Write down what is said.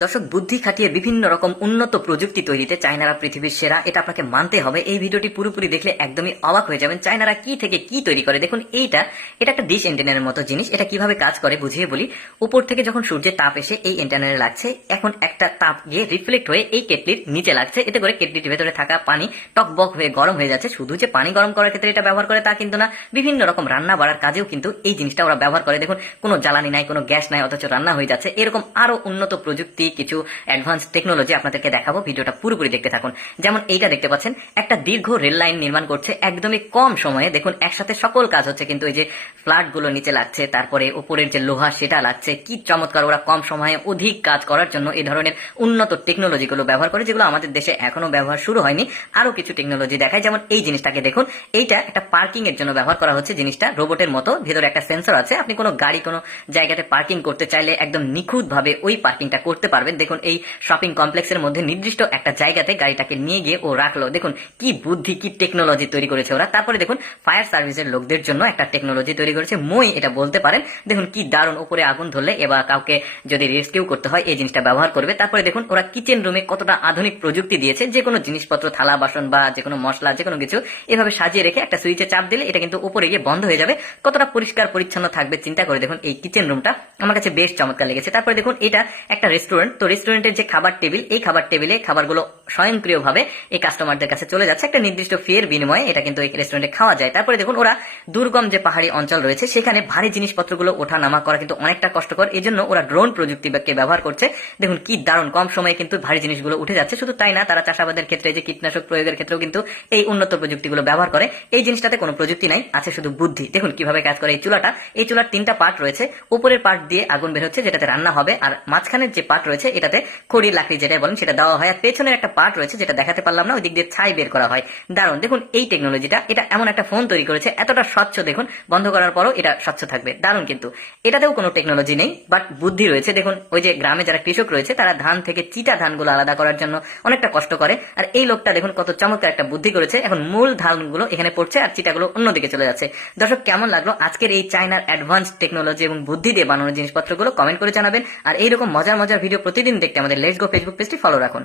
দর্শক, বুদ্ধি খাটিয়ে বিভিন্ন রকম উন্নত প্রযুক্তি তৈরিতে চায়নারা পৃথিবীর সেরা, এটা আপনাকে মানতে হবে। এই ভিডিওটি পুরোপুরি দেখলে একদমই অবাক হয়ে যাবেন চায়নারা কি থেকে কি তৈরি করে। দেখুন, এটা একটা ডিশ এন্টেনারের মতো জিনিস। এটা কিভাবে কাজ করে বুঝিয়ে বলি। উপর থেকে যখন সূর্যের তাপ এসে এই এন্টেনারে লাগছে, এখন একটা তাপ গিয়ে রিফ্লেক্ট হয়ে এই কেটলির নিচে লাগছে। এতে করে কেটলিটির ভেতরে থাকা পানি টকবক হয়ে গরম হয়ে যাচ্ছে। শুধু যে পানি গরম করার ক্ষেত্রে এটা ব্যবহার করে তা কিন্তু না, বিভিন্ন রকম রান্না বাড়ার কাজেও কিন্তু এই জিনিসটা ওরা ব্যবহার করে। দেখুন, কোনো জ্বালানি নাই, কোনো গ্যাস নাই, অথচ রান্না হয়ে যাচ্ছে। এরকম আরো উন্নত প্রযুক্তি, কিছু অ্যাডভান্স টেকনোলজি আপনাদেরকে দেখাবো। ভিডিওটা পুরোপুরি দেখতে থাকুন। যেমন এইটা দেখতে পাচ্ছেন, একটা দীর্ঘ রেল লাইন নির্মাণ করছে একদমই কম সময়ে। দেখুন, একসাথে সকল কাজ হচ্ছে, কিন্তু এই যে ফ্ল্যাট গুলো নিচে লাগছে, তারপরে উপরের যে লোহা সেটা লাগছে। কি চমৎকার! ওরা কম সময়ে অধিক কাজ করার জন্য এই ধরনের উন্নত টেকনোলজি গুলো ব্যবহার করে, যেগুলো আমাদের দেশে এখনো ব্যবহার শুরু হয়নি। আরো কিছু টেকনোলজি দেখায়। যেমন এই জিনিসটাকে দেখুন, এইটা একটা পার্কিং এর জন্য ব্যবহার করা হচ্ছে। জিনিসটা রোবটের মতো, ভেতরে একটা সেন্সর আছে। আপনি কোনো গাড়ি কোনো জায়গাতে পার্কিং করতে চাইলে একদম নিখুঁত ভাবে ওই পার্কিংটা করতে পারবেন। দেখুন, এই শপিং কমপ্লেক্সের মধ্যে নির্দিষ্ট একটা জায়গাতে গাড়িটাকে নিয়ে গিয়ে ও রাখলো। দেখুন কি বুদ্ধি, কি টেকনোলজি তৈরি করেছে ওরা। তারপরে দেখুন, ফায়ার সার্ভিসের লোকদের জন্য একটা টেকনোলজি তৈরি করেছে, মই এটা বলতে পারেন। দেখুন কি দারুণ! উপরে আগুন ধরলে এবার কাউকে যদি রেস্কিউ করতে হয় এই জিনিসটা ব্যবহার করবে। তারপরে দেখুন, ওরা কিচেন রুমে কতটা আধুনিক প্রযুক্তি দিয়েছে। যে কোনো জিনিসপত্র, থালা বাসন বা যে কোনো মশলা, যে কোনো কিছু এভাবে সাজিয়ে রেখে একটা সুইচে চাপ দিলে এটা কিন্তু উপরে গিয়ে বন্ধ হয়ে যাবে। কতটা পরিষ্কার পরিচ্ছন্ন থাকবে চিন্তা করে দেখুন। এই কিচেন রুমটা আমার কাছে বেশ চমৎকার লেগেছে। তারপরে দেখুন, এটা একটা রেস্টুরেন্ট। তো রেস্টুরেন্টের যে খাবার টেবিল, এই খাবার টেবিলে খাবারগুলো স্বয়ংক্রিয়ভাবে এই কাস্টমারদের কাছে চলে যাচ্ছে একটা নির্দিষ্ট ফিয়ের বিনিময়ে। এটা কিন্তু এই রেস্টুরেন্টে খাওয়া যায়। তারপরে দেখুন, ওরা দুর্গম যে পাহাড়ি অঞ্চল রয়েছে সেখানে ভারী জিনিসপত্রগুলো ওঠা নামা করা কিন্তু অনেকটা কষ্টকর। এই জন্য ওরা ড্রোন প্রযুক্তিকে ব্যবহার করছে। দেখুন কি দারুণ! কম সময়ে কিন্তু ভারী জিনিসগুলো উঠে যাচ্ছে। শুধু তাই না, তারা চাষাবাদের ক্ষেত্রে যে কীটনাশক প্রয়োগের ক্ষেত্রেও কিন্তু এই উন্নত প্রযুক্তিগুলো ব্যবহার করে। এই জিনিসটাতে কোনো প্রযুক্তি নাই, আছে শুধু বুদ্ধি। দেখুন কিভাবে কাজ করে এই চুলাটা। এই চুলার তিনটা পার্ট রয়েছে। উপরের পার্ট দিয়ে আগুন বের হচ্ছে, যেটাতে রান্না হবে, আর মাঝখানের যে পার্ট রয়েছে এটাতে খড়ি লাকড়ি যেটা বলেন সেটা দেওয়া হয়। আর পেছনের একটা পার্ট রয়েছে যেটা দেখাতে পারলাম না, ওই দিক দিয়ে ছাই বের করা হয়। দারুণ! দেখুন এই টেকনোলজিটা, এটা এমন একটা ফোন তৈরি করেছে এতটা স্বচ্ছ। দেখুন, বন্ধ করার পরও এটা স্বচ্ছ থাকবে। দারুণ! কিন্তু এটাতেও কোনো টেকনোলজি নেই, বাট বুদ্ধি রয়েছে। দেখুন, ওই যে গ্রামে যারা কৃষক রয়েছে তারা ধান থেকে চিটা ধানগুলো আলাদা করার জন্য অনেকটা কষ্ট করে, আর এই লোকটা দেখুন কত চমৎকার একটা বুদ্ধি করেছে। এখন মূল ধানগুলো এখানে পড়ছে আর চিটাগুলো অন্যদিকে চলে যাচ্ছে। দর্শক, কেমন লাগলো আজকের এই চায়নার অ্যাডভান্স টেকনোলজি এবং বুদ্ধি দিয়ে বানানো জিনিসপত্রগুলো? কমেন্ট করে জানাবেন। আর এইরকম মজার মজার ভিডিও প্রতিদিন দেখতে আমাদের লেটস গো ফেসবুক পেজটি ফলো রাখুন।